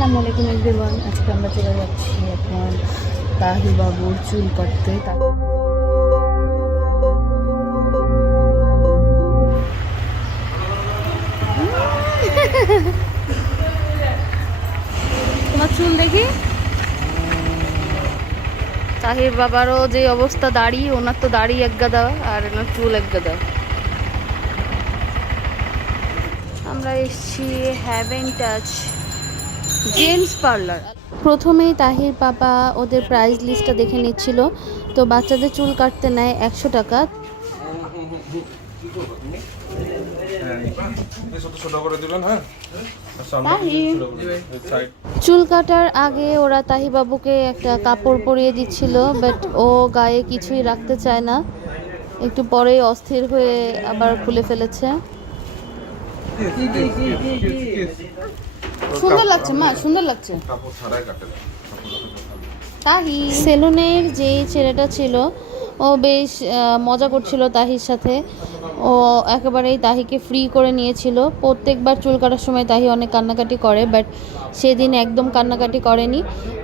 আসসালামু আলাইকুম এভরিওয়ান। আজকে আমরা চলে যাচ্ছি এখন তাহি বাবুর চুল কাটতে। তোমার চুল দেখি। তাহির বাবারও যে অবস্থা, দাড়ি, ওনার তো দাড়ি এক গাদা আর ওনার চুল এক গাদা। আমরা এসেছি হ্যাভেন টাচ জেন্টস পার্লার। প্রথমেই তাহির বাবা ওদের প্রাইস লিস্টটা দেখে নিচ্ছিল। তো বাচ্চাদের চুল কাটতে নেয় 100 টাকা। চুল কাটার আগে ওরা তাহি বাবুকে একটা কাপড় পরিয়ে দিচ্ছিল, বাট ও গায়ে কিছুই রাখতে চায় না। একটু পরেই অস্থির হয়ে আবার খুলে ফেলেছে। সুন্দর লাগছে মা, সুন্দর লাগছে। তাহি সেলুনের যে ছেলেটা ছিল ও বেশ মজা করছিল তাহির সাথে। ও একেবারেই তাহিকে ফ্রি করে নিয়েছিল। প্রত্যেকবার চুল কাটার সময় তাহি অনেক কান্নাকাটি করে, বাট সেদিন একদম কান্নাকাটি করেনি।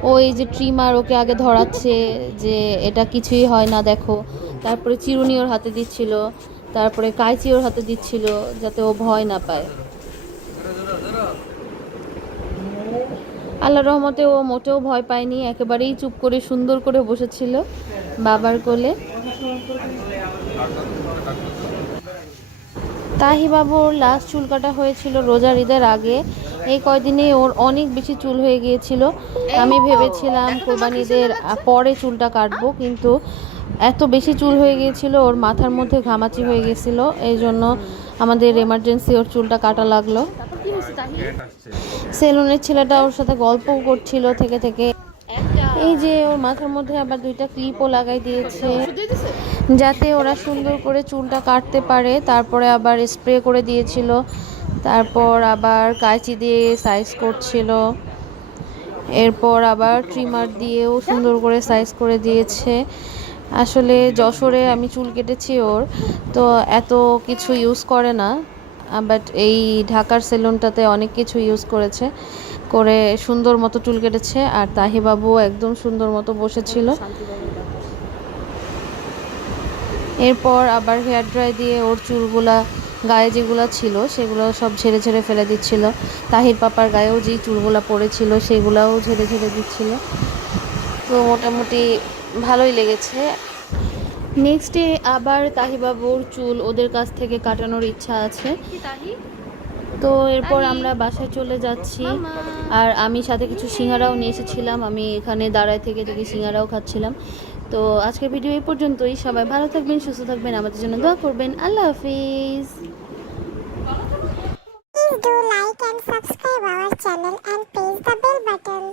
ও এই যে ট্রিমার ওকে আগে ধরাচ্ছে যে এটা কিছুই হয় না দেখো, তারপরে চিরুনি ওর হাতে দিচ্ছিল, তারপরে কাঁচি ওর হাতে দিচ্ছিল যাতে ও ভয় না পায়। আল্লাহর রহমতে ও মোটেও ভয় পায়নি, একেবারেই চুপ করে সুন্দর করে বসেছিল বাবার কোলে। তাহি বাবুর লাস্ট চুল কাটা হয়েছিল রোজার ঈদের আগে। এই কয়দিনে ওর অনেক বেশি চুল হয়ে গিয়েছিল। আমি ভেবেছিলাম কোরবানি ঈদের পরে চুলটা কাটবো, কিন্তু এত বেশি চুল হয়ে গিয়েছিল ওর মাথার মধ্যে ঘামাচি হয়ে গেছিল, এই জন্য আমাদের এমার্জেন্সি ওর চুলটা কাটা লাগলো। সেলুনের ছেলেটা ওর সাথে গল্প করছিল থেকে থেকে। এই যে ওর মাথার মধ্যে আবার 2টা ক্লিপও লাগাই দিয়েছে যাতে ওরা সুন্দর করে চুলটা কাটতে পারে। তারপরে আবার স্প্রে করে দিয়েছিল, তারপর আবার কাঁচি দিয়ে সাইজ করছিল, এরপর আবার ট্রিমার দিয়েও সুন্দর করে সাইজ করে দিয়েছে। আসলে যশোরে আমি চুল কেটেছি ওর, তো এত কিছু ইউজ করে না, বাট এই ঢাকার সেলুনটাতে অনেক কিছু ইউজ করেছে, করে সুন্দর মতো চুল কেটেছে। আর তাহি বাবু একদম সুন্দর মতো বসেছিল। এরপর আবার হেয়ার ড্রাই দিয়ে ওর চুলগুলা গায়ে যেগুলো ছিল সেগুলো সব ঝেড়ে ঝেড়ে ফেলে দিচ্ছিল। তাহির পাপার গায়েও যেই চুলগুলা পড়েছিল সেগুলাও ঝেড়ে ঝেড়ে দিচ্ছিল। তো মোটামুটি ভালোই লেগেছে। নেক্সট ডে আবার তাহি বাবুর চুল ওদের কাছ থেকে কাটানোর ইচ্ছা আছে। তো এরপর আমরা বাসায় চলে যাচ্ছি। আর আমি সাথে কিছু সিঙ্গারাও নিয়ে এসেছিলাম, আমি এখানে দাঁড়ায় থেকে থেকে সিঙ্গারাও খাচ্ছিলাম। তো আজকের ভিডিও এই পর্যন্তই। সবাই ভালো থাকবেন, সুস্থ থাকবেন, আমাদের জন্য দোয়া করবেন। আল্লাহ হাফিজ। Please do like and subscribe our channel and press the bell button.